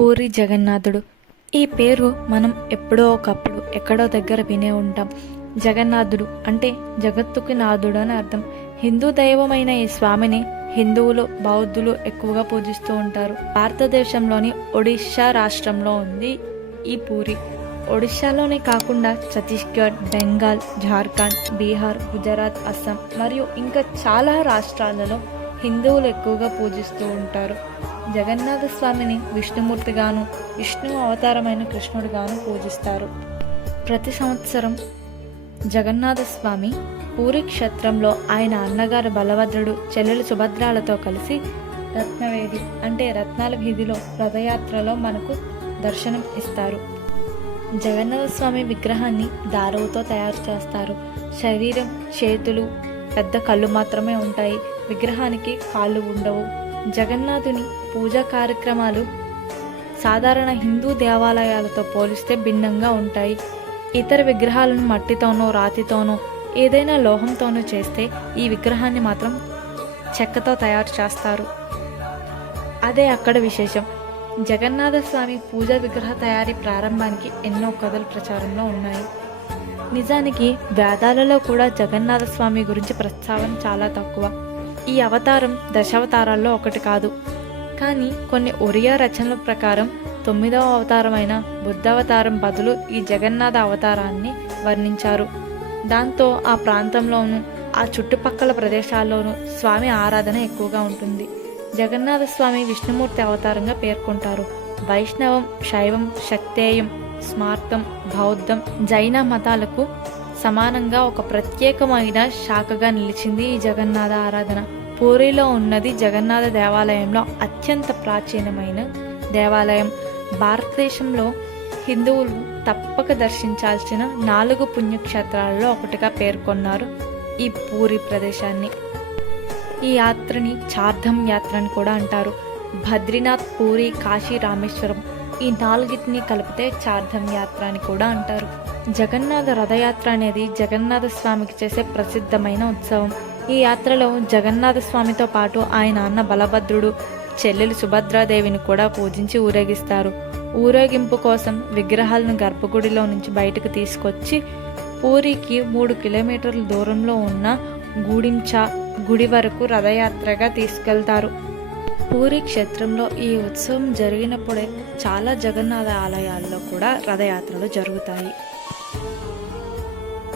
పూరి జగన్నాథుడు. ఈ పేరు మనం ఎప్పుడో ఒకప్పుడు ఎక్కడో దగ్గర వినే ఉంటాం. జగన్నాథుడు అంటే జగత్తుకి నాథుడు అని అర్థం. హిందూ దైవమైన ఈ స్వామిని హిందువులు బౌద్ధులు ఎక్కువగా పూజిస్తూ ఉంటారు. భారతదేశంలోని ఒడిశా రాష్ట్రంలో ఉంది ఈ పూరి. ఒడిశాలోనే కాకుండా ఛత్తీస్గఢ్ బెంగాల్ జార్ఖండ్ బీహార్ గుజరాత్ అస్సాం మరియు ఇంకా చాలా రాష్ట్రాలలో హిందువులు ఎక్కువగా పూజిస్తూ ఉంటారు. జగన్నాథ స్వామిని విష్ణుమూర్తిగాను విష్ణు అవతారమైన కృష్ణుడిగాను పూజిస్తారు. ప్రతి సంవత్సరం జగన్నాథ స్వామి పూరి క్షేత్రంలో ఆయన అన్నగారు బలభద్రుడు చెల్లెలు సుభద్రాలతో కలిసి రత్నవేది అంటే రత్నాల వీధిలో రథయాత్రలో మనకు దర్శనం ఇస్తారు. జగన్నాథ స్వామి విగ్రహాన్ని దారువుతో తయారు చేస్తారు. శరీరం చేతులు పెద్ద కళ్ళు మాత్రమే ఉంటాయి. విగ్రహానికి కాళ్ళు ఉండవు. జగన్నాథుని పూజా కార్యక్రమాలు సాధారణ హిందూ దేవాలయాలతో పోలిస్తే భిన్నంగా ఉంటాయి. ఇతర విగ్రహాలను మట్టితోనో రాతితోనో ఏదైనా లోహంతోనో చేస్తే ఈ విగ్రహాన్ని మాత్రం చెక్కతో తయారు చేస్తారు. అదే అక్కడ విశేషం. జగన్నాథ స్వామి పూజా విగ్రహ తయారీ ప్రారంభానికి ఎన్నో కథలు ప్రచారంలో ఉన్నాయి. నిజానికి వేదాలలో కూడా జగన్నాథ స్వామి గురించి ప్రస్తావన చాలా తక్కువ. ఈ అవతారం దశావతారాల్లో ఒకటి కాదు. కానీ కొన్ని ఒరియా రచనల ప్రకారం తొమ్మిదవ అవతారమైన బుద్ధావతారం బదులు ఈ జగన్నాథ అవతారాన్ని వర్ణించారు. దాంతో ఆ ప్రాంతంలోనూ ఆ చుట్టుపక్కల ప్రదేశాల్లోనూ స్వామి ఆరాధన ఎక్కువగా ఉంటుంది. జగన్నాథ స్వామి విష్ణుమూర్తి అవతారంగా పేర్కొంటారు. వైష్ణవం శైవం శక్తేయం స్మార్తం బౌద్ధం జైన మతాలకు సమానంగా ఒక ప్రత్యేకమైన శాఖగా నిలిచింది ఈ జగన్నాథ ఆరాధన. పూరిలో ఉన్నది జగన్నాథ దేవాలయంలో అత్యంత ప్రాచీనమైన దేవాలయం. భారతదేశంలో హిందువులు తప్పక దర్శించాల్సిన నాలుగు పుణ్యక్షేత్రాలలో ఒకటిగా పేర్కొన్నారు ఈ పూరి ప్రదేశాన్ని. ఈ యాత్రని చార్ధం యాత్ర అని కూడా అంటారు. బద్రీనాథ్ పూరి కాశీ రామేశ్వరం ఈ నాలుగిటిని కలిపితే చార్ధం యాత్ర అని కూడా అంటారు. జగన్నాథ రథయాత్ర అనేది జగన్నాథ స్వామికి చేసే ప్రసిద్ధమైన ఉత్సవం. ఈ యాత్రలో జగన్నాథ స్వామితో పాటు ఆయన అన్న బలభద్రుడు చెల్లెలు సుభద్రాదేవిని కూడా పూజించి ఊరేగిస్తారు. ఊరేగింపు కోసం విగ్రహాలను గర్భగుడిలో నుంచి బయటకు తీసుకొచ్చి పూరికి మూడు కిలోమీటర్ల దూరంలో ఉన్న గూడించా గుడి వరకు రథయాత్రగా తీసుకెళ్తారు. పూరి క్షేత్రంలో ఈ ఉత్సవం జరిగినప్పుడే చాలా జగన్నాథ ఆలయాల్లో కూడా రథయాత్రలు జరుగుతాయి.